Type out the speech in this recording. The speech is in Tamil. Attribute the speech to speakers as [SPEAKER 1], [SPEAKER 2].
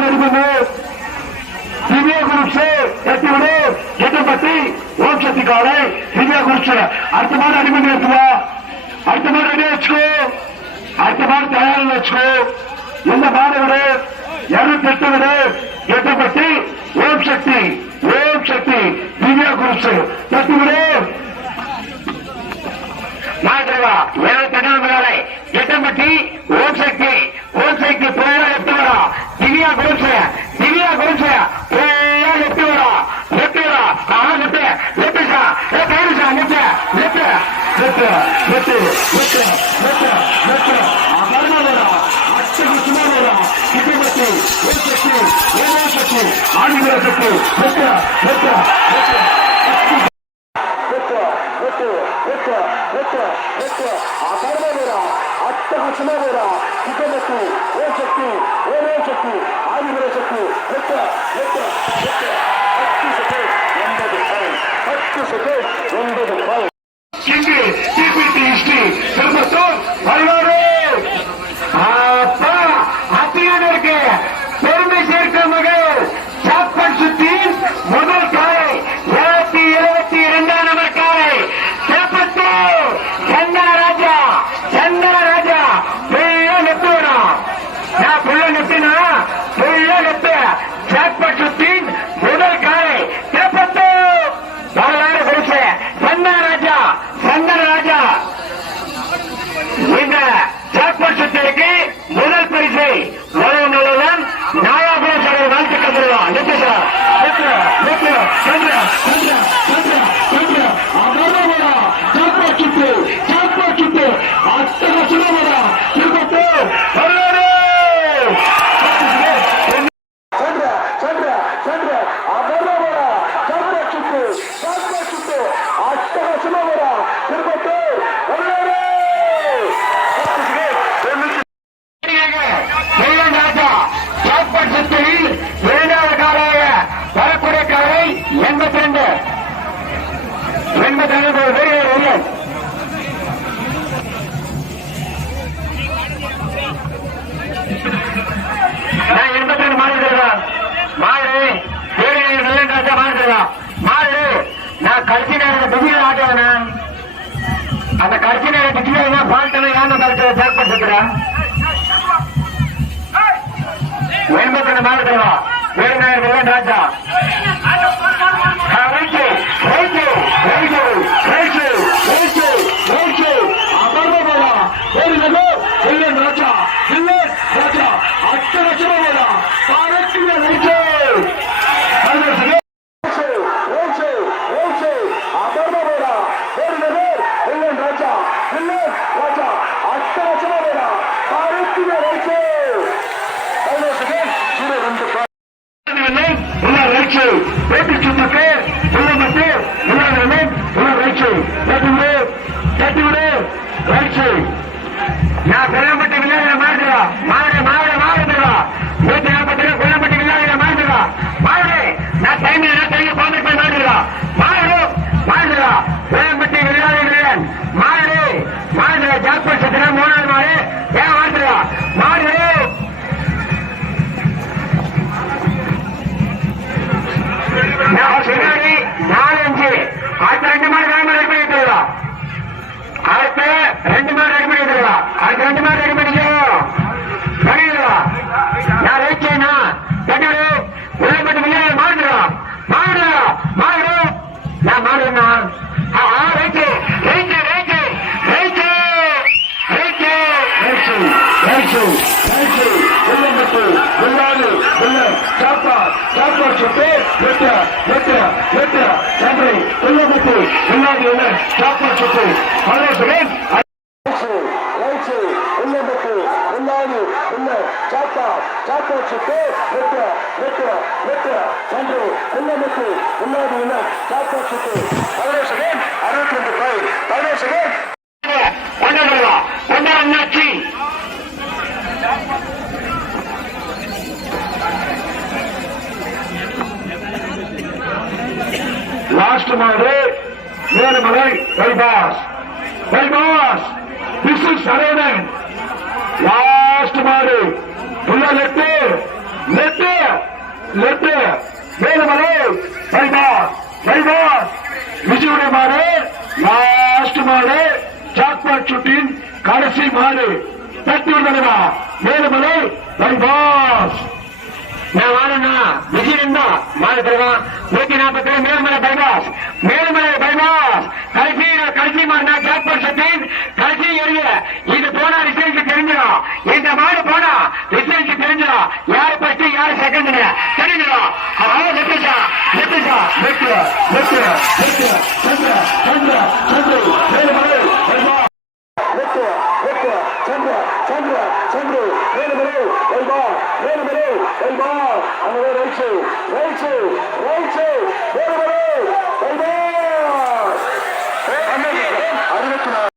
[SPEAKER 1] மைதானம் இருக்குமே திவ்ய குருப்ஸு எத்திவிடு எட்டப்பட்டி ஓம் சக்தி காலை திவ்ய குருப்ஸு அடுத்த மாதிரி அடிமணி எடுத்துவா அடுத்த மாதிரி அடி வச்சுக்கோ. அடுத்த மாதிரி தயாரில் வச்சுக்கோ. எந்த மாடு விடு. இருநூத்தி எட்டு விடு எட்டப்பட்டி ஓம் சக்தி ஓம் சக்தி திவ்ய குருப்ஸு தட்டி விடு.
[SPEAKER 2] மாட்டுவா ஏழு தகவல் எட்டம்பட்டி
[SPEAKER 1] ఆడుగుల చెప్పు మెత్త మెత్త ఆదిగుల చెప్పు మెత్త మెత్త
[SPEAKER 2] Ya, ponlo en. பிஸியில் ஆட்டவனா அந்த கட்சி நேரத்து கீழே பால்ட்டெல்லாம் ஏன் கருத்து தேர்ப்படுத்திருக்கிறான் எண்பத்தி ரெண்டு மாவட்டத்தில் வேறு நாயர் ராஜா.
[SPEAKER 1] உள்ள ரயிற்சி போட்டி சுற்றுக்கு உள்ள மட்டு உள்ள வேணும் உள்ள ரயிற்சி தட்டிவிடு தட்டிவிடு ரயிற்சி
[SPEAKER 2] நான் கொல்லப்பட்ட விளையாட மாறுதா மாறு மாறு மாறுதா நூத்தி நாற்பத்தி ஏழு கொல்லப்பட்ட விளையாட மாறுதா மாறு நான் டைமில் நான் டைமில் பாம்பு போய் மாறுதா மாறு மாறுதா கொல்லப்பட்ட விளையாட விளையான் மாறு மாறு மூணாவது மாறு ஏன் மாறுதா மாறு Now,
[SPEAKER 1] சாம்ராஜ்யத்தை வெற்ற வெற்ற வெற்ற சண்டை உள்ளமுத்து உள்ளாதியுடன் சாம்ராஜ்யத்தை வரவேற்றுகிறேன் உள்ளமுத்து உள்ளாதி உள்ள சாத்தா சாம்ராஜ்யத்தை வெற்ற வெற்ற வெற்ற சண்டை உள்ளமுத்து உள்ளாதியுடன் சாம்ராஜ்யத்தை வரவேற்றுகிறேன் அறுபத்தி ரெண்டு பதினேழு
[SPEAKER 2] கொண்டாடலாம் கொண்டாடினாச்சு
[SPEAKER 1] சுமாறு மேலமலை வைபாஸ் வைபாஸ் பிசு சரவணன் லாஸ்ட் மாடு உள்ள லெட்டு லெட்டு லெட்டு. மேலமலை வைபாஸ் வைபாஸ் விஜயுடைய மாடு லாஸ்ட் மாடு ஜாக்பாட் சுட்டின் கடைசி மாடு தட்டி விடுதலா மேலமலை வைபாஸ்
[SPEAKER 2] நான் வாழணும்னா விஜய் இருந்தா மாறுபடுவோம் நூத்தி நாற்பத்தி ஏழு மேல்மலை பைபாஸ் மேல்மலை பைபாஸ் கடைசி கடைசி மாறினா கேப் வருஷத்தின் கடைசி ஏரிய இது போனா ரிசல்ட் தெரிஞ்சிடும் இந்த மாடு போனா ரிசல்ட் தெரிஞ்சிடும் யாரு ஃபர்ஸ்ட் யாரு செகண்ட் தெரிஞ்சிடும் அவ்வளவு நெப்பிசா நெப்பிசா
[SPEAKER 1] நெட்டு நெட்டு நெட்டு சந்திர சந்திர சந்திர மேல்மலை பைபாஸ் நெட்டு நெட்டு சந்திர சந்திர சந்திர மேல்மலை பைபாஸ் వేరుమలు పైబా అందులో రైచు రైచు రైచు. వేరుమలు పైబా అడుగుతున్నారు